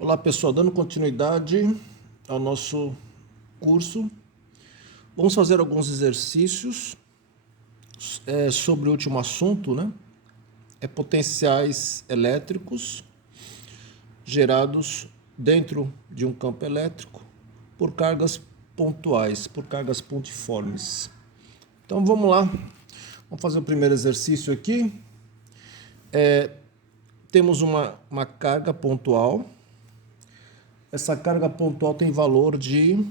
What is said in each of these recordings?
Olá pessoal, dando continuidade ao nosso curso, vamos fazer alguns exercícios sobre o último assunto, né? Potenciais elétricos gerados dentro de um campo elétrico por cargas pontuais, por cargas pontiformes. Então vamos lá, vamos fazer o primeiro exercício aqui. Temos uma carga pontual. Essa carga pontual tem valor de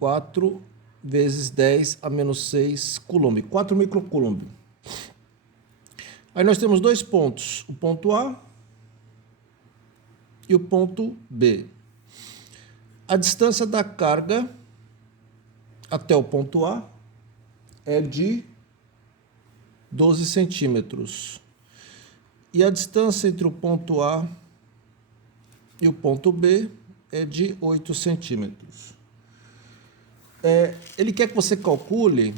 4 vezes 10 a menos 6 coulomb, 4 microcoulomb. Aí nós temos dois pontos, o ponto A e o ponto B. A distância da carga até o ponto A é de 12 centímetros. E a distância entre o ponto A e o ponto B é de 8 centímetros. Ele quer que você calcule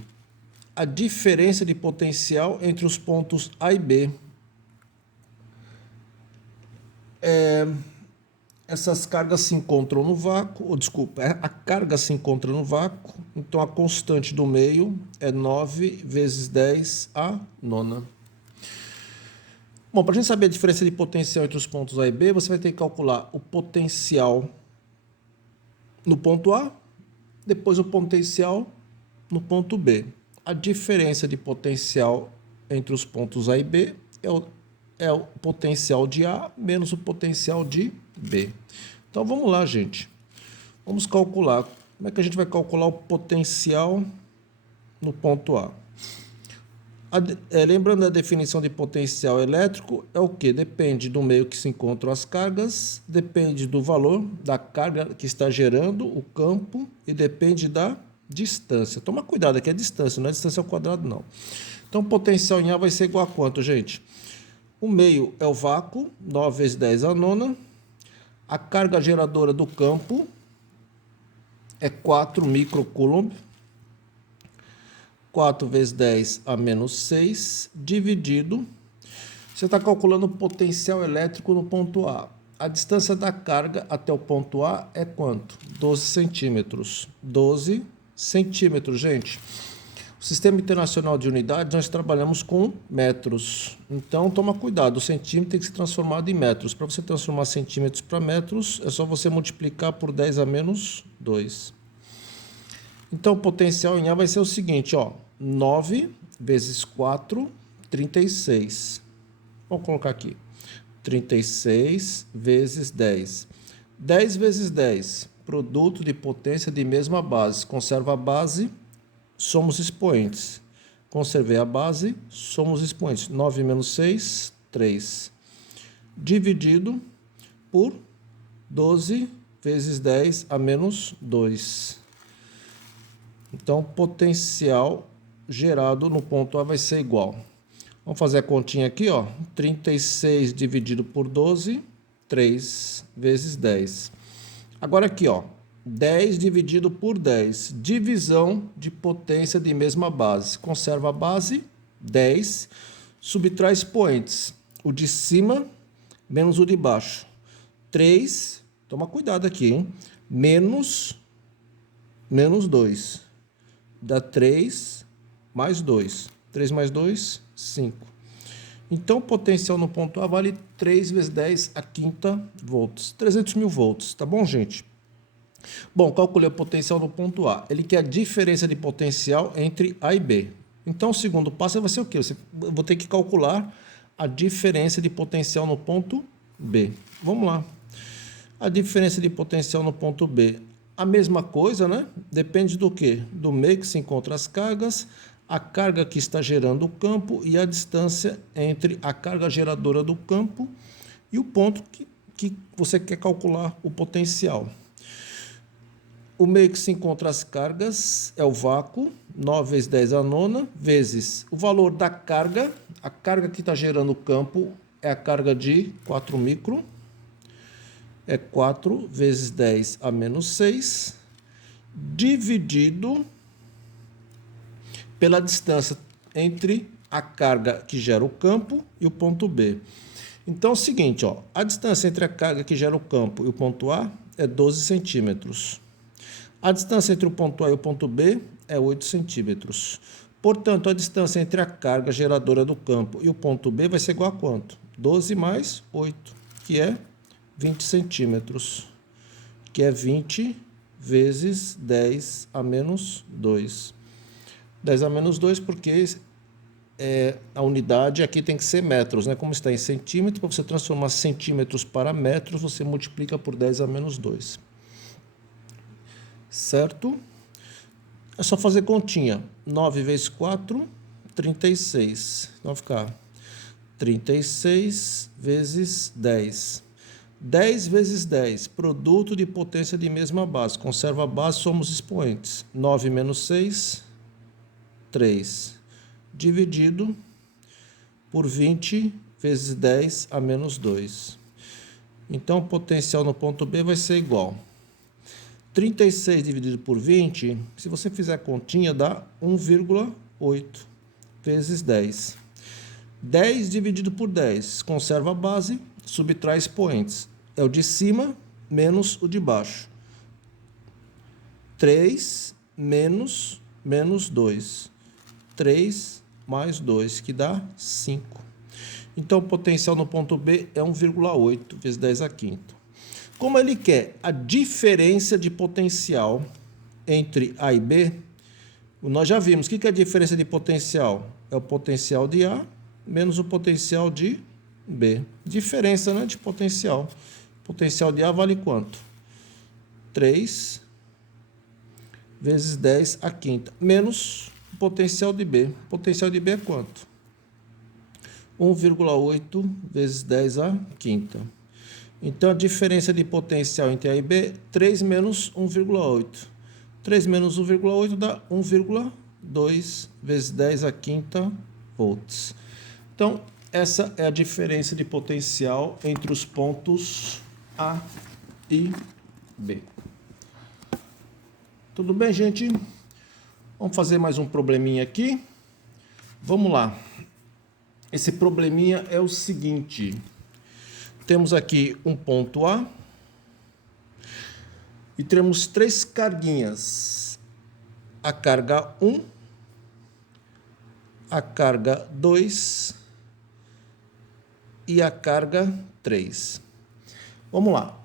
a diferença de potencial entre os pontos A e B. Essas cargas se encontram no vácuo, a carga se encontra no vácuo, então a constante do meio é 9 vezes 10 a nona. Bom, para a gente saber a diferença de potencial entre os pontos A e B, você vai ter que calcular o potencial no ponto A, depois o potencial no ponto B. A diferença de potencial entre os pontos A e B é o potencial de A menos o potencial de B. Então vamos lá, gente. Vamos calcular. Como é que a gente vai calcular o potencial no ponto A? Lembrando da definição de potencial elétrico, é o que? Depende do meio que se encontram as cargas, depende do valor da carga que está gerando o campo e depende da distância. Toma cuidado, aqui é distância, não é distância ao quadrado, não. Então, o potencial em A vai ser igual a quanto, gente? O meio é o vácuo, 9 vezes 10 a nona. A carga geradora do campo é 4 microcoulomb. 4 vezes 10 a menos 6, dividido. Você está calculando o potencial elétrico no ponto A. A distância da carga até o ponto A é quanto? 12 centímetros. 12 centímetros, gente. O Sistema Internacional de Unidades, nós trabalhamos com metros. Então, toma cuidado, o centímetro tem que ser transformado em metros. Para você transformar centímetros para metros, é só você multiplicar por 10 a menos 2. Então, o potencial em A vai ser o seguinte, ó, 9 vezes 4, 36. Vamos colocar aqui. 36 vezes 10. 10 vezes 10, produto de potência de mesma base. Conserva a base, somos expoentes. Conservei a base, somos expoentes. 9 menos 6, 3. Dividido por 12 vezes 10 a menos 2. Então, potencial gerado no ponto A vai ser igual. Vamos fazer a continha aqui, ó. 36 dividido por 12, 3 vezes 10. Agora aqui, ó. 10 dividido por 10. Divisão de potência de mesma base. Conserva a base, 10. Subtrai expoentes. O de cima menos o de baixo. 3, toma cuidado aqui, hein? Menos 2. Dá 3 mais 2. 3 mais 2, 5. Então, o potencial no ponto A vale 3 vezes 10 a quinta volts. 300 mil volts, tá bom, gente? Bom, calculei o potencial no ponto A. Ele quer a diferença de potencial entre A e B. Então, o segundo passo vai ser o quê? Eu vou ter que calcular a diferença de potencial no ponto B. Vamos lá. A diferença de potencial no ponto B. A mesma coisa, né? Depende do quê? Do meio que se encontram as cargas, a carga que está gerando o campo e a distância entre a carga geradora do campo e o ponto que você quer calcular o potencial. O meio que se encontra as cargas é o vácuo, 9 vezes 10 a nona, vezes o valor da carga. A carga que está gerando o campo é a carga de 4 micro. É 4 vezes 10 a menos 6, dividido pela distância entre a carga que gera o campo e o ponto B. Então é o seguinte, ó, a distância entre a carga que gera o campo e o ponto A é 12 centímetros. A distância entre o ponto A e o ponto B é 8 centímetros. Portanto, a distância entre a carga geradora do campo e o ponto B vai ser igual a quanto? 12 mais 8, que é 20 centímetros, que é 20 vezes 10 a menos 2. 10 a menos 2 porque a unidade aqui tem que ser metros, né? Como está em centímetros, para você transformar centímetros para metros, você multiplica por 10 a menos 2. Certo? É só fazer continha. 9 vezes 4, 36. Então vai ficar 36 vezes 10. 10 vezes 10, produto de potência de mesma base. Conserva a base, somos expoentes. 9 menos 6, 3. Dividido por 20 vezes 10 a menos 2. Então, o potencial no ponto B vai ser igual. 36 dividido por 20, se você fizer a continha, dá 1,8 vezes 10. 10 dividido por 10, conserva a base, subtrai expoentes. É o de cima menos o de baixo. 3 menos 2. 3 mais 2, que dá 5. Então, o potencial no ponto B é 1,8 vezes 10 a quinta. Como ele quer a diferença de potencial entre A e B, nós já vimos. O que é a diferença de potencial? É o potencial de A menos o potencial de B. Diferença, né, de potencial. Potencial de A vale quanto? 3 vezes 10 a quinta, menos o potencial de B. O potencial de B é quanto? 1,8 vezes 10 a quinta. Então, a diferença de potencial entre A e B, 3 menos 1,8. 3 menos 1,8 dá 1,2 vezes 10 a quinta volts. Então, essa é a diferença de potencial entre os pontos A e B. Tudo bem, gente? Vamos fazer mais um probleminha aqui. Vamos lá. Esse probleminha é o seguinte. Temos aqui um ponto A e temos 3 carguinhas. A carga 1, a carga 2 e a carga 3. Vamos lá.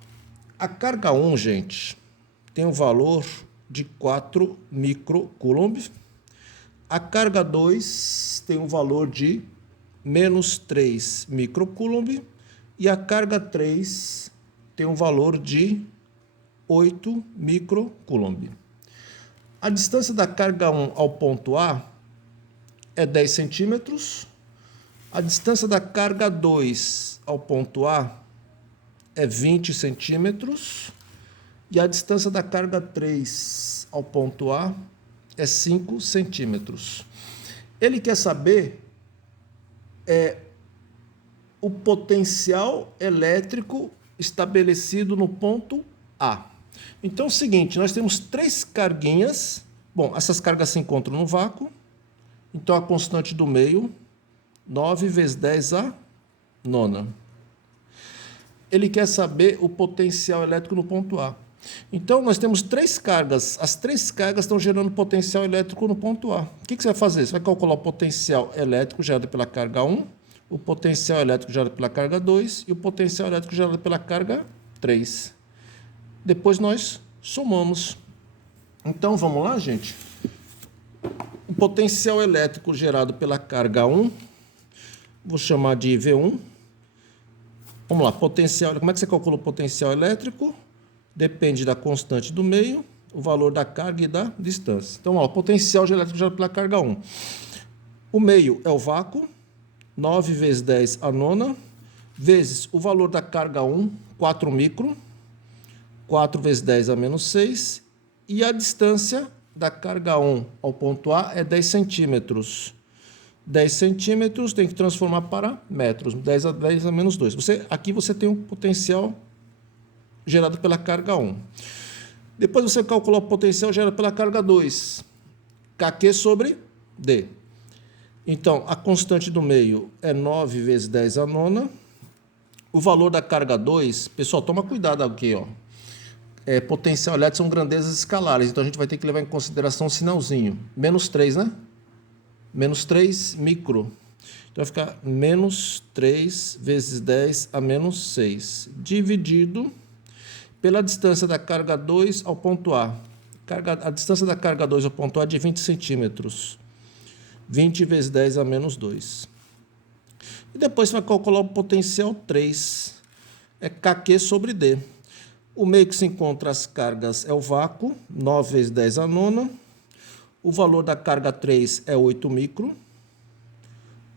A carga 1, gente, tem um valor de 4 microcoulombs. A carga 2 tem um valor de menos 3 microcoulomb. E a carga 3 tem um valor de 8 microcoulomb. A distância da carga 1 ao ponto A é 10 centímetros. A distância da carga 2 ao ponto A é 20 centímetros. E a distância da carga 3 ao ponto A é 5 centímetros. Ele quer saber o potencial elétrico estabelecido no ponto A. Então é o seguinte, nós temos 3 carguinhas. Bom, essas cargas se encontram no vácuo. Então a constante do meio, 9 vezes 10 a nona. Ele quer saber o potencial elétrico no ponto A. Então nós temos 3 cargas. As 3 cargas estão gerando potencial elétrico no ponto A. O que você vai fazer? Você vai calcular o potencial elétrico gerado pela carga 1, o potencial elétrico gerado pela carga 2 e o potencial elétrico gerado pela carga 3. Depois nós somamos. Então, vamos lá, gente? O potencial elétrico gerado pela carga 1, vou chamar de V1. Vamos lá, potencial. Como é que você calcula o potencial elétrico? Depende da constante do meio, o valor da carga e da distância. Então, ó, o potencial elétrico gerado pela carga 1. O meio é o vácuo. 9 vezes 10 a nona, vezes o valor da carga 1, 4 micro, 4 vezes 10 a menos 6, e a distância da carga 1 ao ponto A é 10 centímetros. 10 centímetros tem que transformar para metros, 10 a menos 2. Aqui você tem um potencial gerado pela carga 1. Depois você calcula o potencial gerado pela carga 2, Kq sobre D. Então, a constante do meio é 9 vezes 10 a nona, O valor da carga 2, pessoal, toma cuidado aqui, ó. Potencial elétrico são grandezas escalares, então a gente vai ter que levar em consideração um sinalzinho. Menos 3, né? Menos 3 micro. Então vai ficar menos 3 vezes 10 a menos 6, dividido pela distância da carga 2 ao ponto A. A distância da carga 2 ao ponto A é de 20 centímetros. 20 vezes 10 a menos 2. E depois você vai calcular o potencial 3. É Kq sobre D. O meio que se encontra as cargas é o vácuo, 9 vezes 10 a nona. O valor da carga 3 é 8 micro.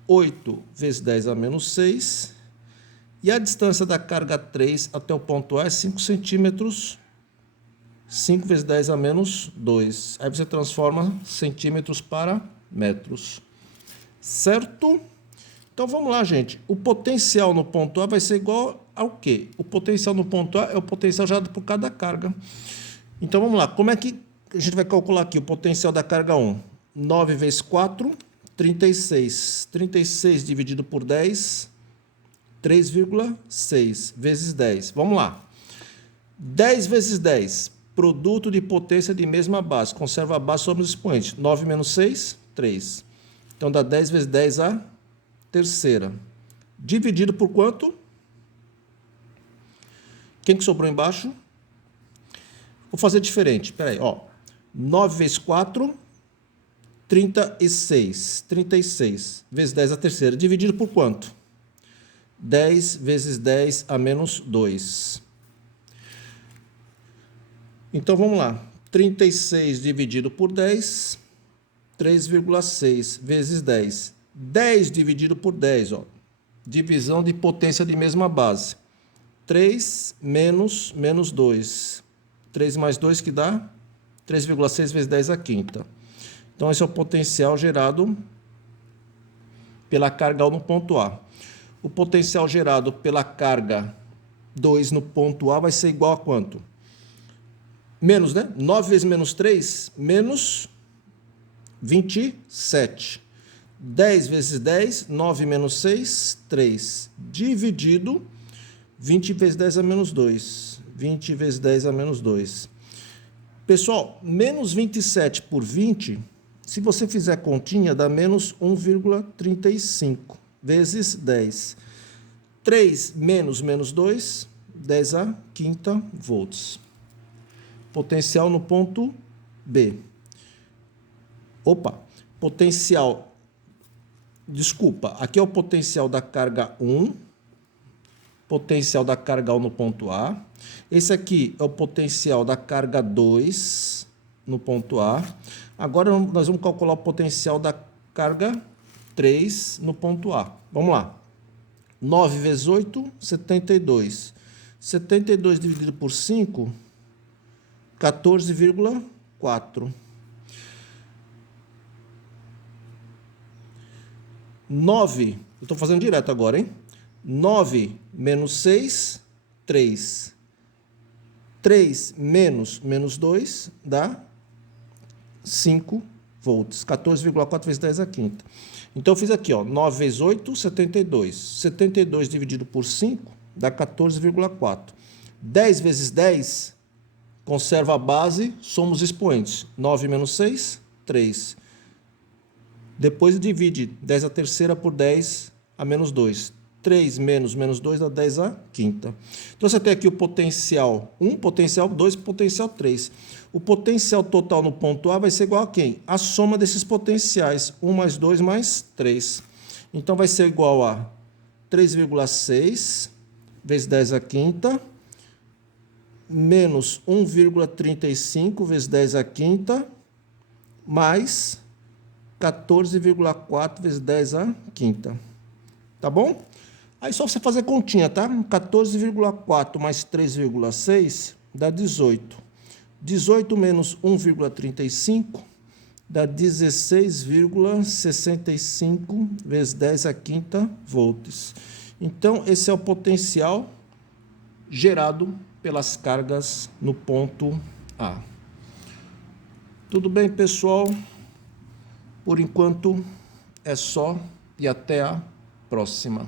8 vezes 10 a menos 6. E a distância da carga 3 até o ponto A é 5 centímetros. 5 vezes 10 a menos 2. Aí você transforma centímetros para metros. Certo? Então vamos lá, gente. O potencial no ponto A vai ser igual ao quê? O potencial no ponto A é o potencial gerado por cada carga. Então vamos lá. Como é que a gente vai calcular aqui o potencial da carga 1? 9 vezes 4, 36. 36 dividido por 10, 3,6 vezes 10. Vamos lá. 10 vezes 10, produto de potência de mesma base. Conserva a base sobre os expoentes. 9 menos 6, 3. Então dá 10 vezes 10 a terceira. Dividido por quanto? Quem que sobrou embaixo? Vou fazer diferente. Espera aí, ó. 9 vezes 4, 36. 36 vezes 10 a terceira. Dividido por quanto? 10 vezes 10 a menos 2. Então, vamos lá. 36 dividido por 10, 3,6 vezes 10. 10 dividido por 10, ó. Divisão de potência de mesma base. 3 menos 2. 3 mais 2 que dá 3,6 vezes 10 a quinta. Então, esse é o potencial gerado pela carga 1 no ponto A. O potencial gerado pela carga 2 no ponto A vai ser igual a quanto? Menos, né? 9 vezes menos 3, menos 27. 10 vezes 10, 9 menos 6, 3. Dividido 20 vezes 10 a menos 2. 20 vezes 10 a menos 2. Pessoal, menos 27 por 20, se você fizer continha, dá menos 1,35 vezes 10. 3 menos 2, 10 a quinta volts. Potencial no ponto B. Opa, potencial. Desculpa, aqui é o potencial da carga 1, potencial da carga 1 no ponto A. Esse aqui é o potencial da carga 2 no ponto A. Agora nós vamos calcular o potencial da carga 3 no ponto A. Vamos lá. 9 vezes 8, 72. 72 dividido por 5, 14,4. 9, eu estou fazendo direto agora, hein? 9 menos 6, 3. 3 menos 2 dá 5 volts. 14,4 vezes 10 a quinta. Então eu fiz aqui, ó, 9 vezes 8, 72. 72 dividido por 5 dá 14,4. 10 vezes 10 conserva a base, somos expoentes. 9 menos 6, 3. Depois divide 10 a terceira por 10 a menos 2. 3 menos 2 dá 10 a quinta. Então você tem aqui o potencial 1, potencial 2 e potencial 3. O potencial total no ponto A vai ser igual a quem? A soma desses potenciais. 1 mais 2 mais 3. Então vai ser igual a 3,6 vezes 10 a quinta menos 1,35 vezes 10 a quinta mais 14,4 vezes 10 a quinta. Tá bom? Aí só você fazer continha, tá? 14,4 mais 3,6 dá 18. 18 menos 1,35 dá 16,65 vezes 10 a quinta volts. Então, esse é o potencial gerado pelas cargas no ponto A. Tudo bem, pessoal? Por enquanto é só e até a próxima.